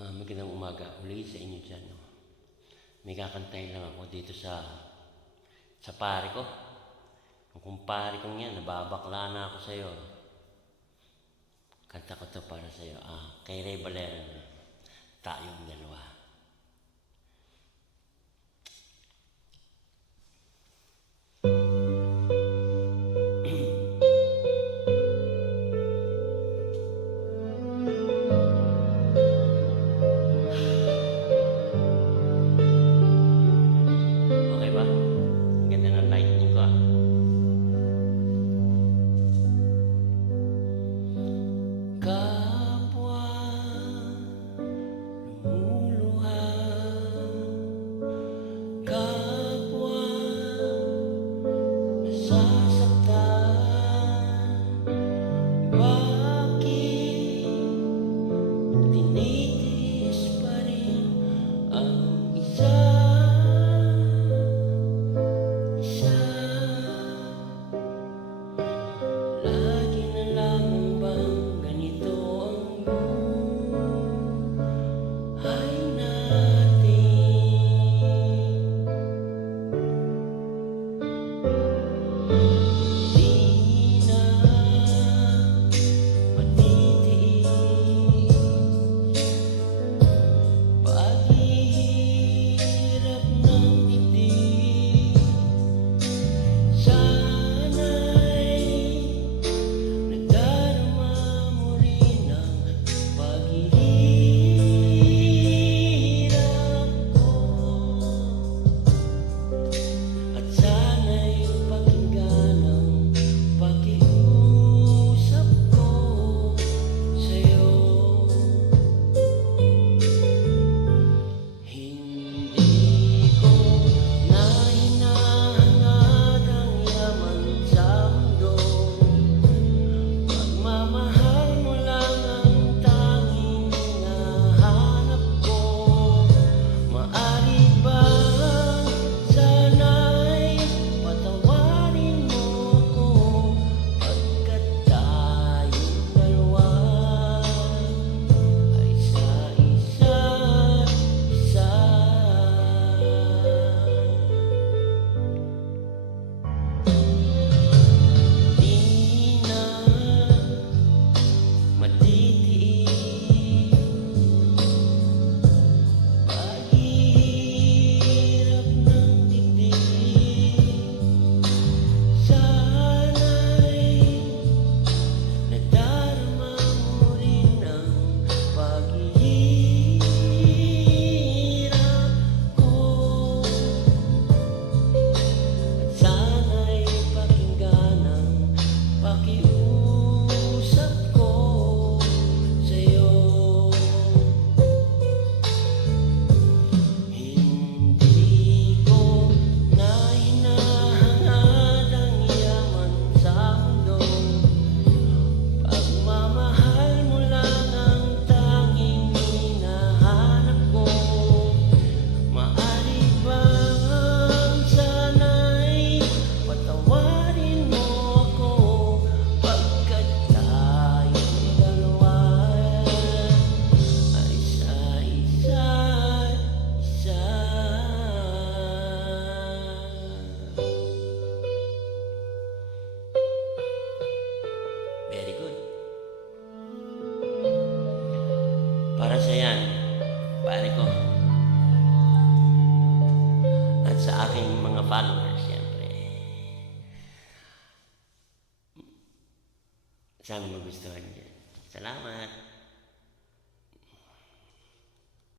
Magandang umaga uli sa inyo dyan. No? May kakantayin lang ako dito sa pare ko. Yung kumpare kong yan, nababakla na ako sa'yo. Kanta ko to para sa'yo. Kay Ray Valera na. Tayong dalawa. Okay ba? Ganda ng lightning ko. Kapwa lumuluha, kapwa nasasaktan, bakit tinitiis pa rin ang isa? Lagi na lamang bang ganito ang buhay natin? Di na matitiis paghihirap ng dibdib. Sana'y nadarama mo rin ang paghihirap ko, at sana'y pakinggan ang pakiusap ko sa'yo. Hindi ko na hinahangad ang yaman sa mundo. Pagmamahal mo lang ang tanging hinahanap ko. Maari bang sana'y patawarin mo ako, pagkat tayong dalawa ay sa isa't isa. Di na matitiis paghihirap ng dibdib. Sana'y nadarama mo rin ang paghihirap ko, at sana'y pakinggan ang pakiusap ko sa'yo. Hindi ko na hinahangad ang yaman sa mundo. Pagmamahal mo lang ang tanging hinahanap ko. Maari bang sana'y patawarin mo ako, pagkat tayong dalawa ay sa isa't isa. Very good. Para sa yan, pare ko. At sa aking mga followers, siyempre. Sana magustuhan niyo. Salamat.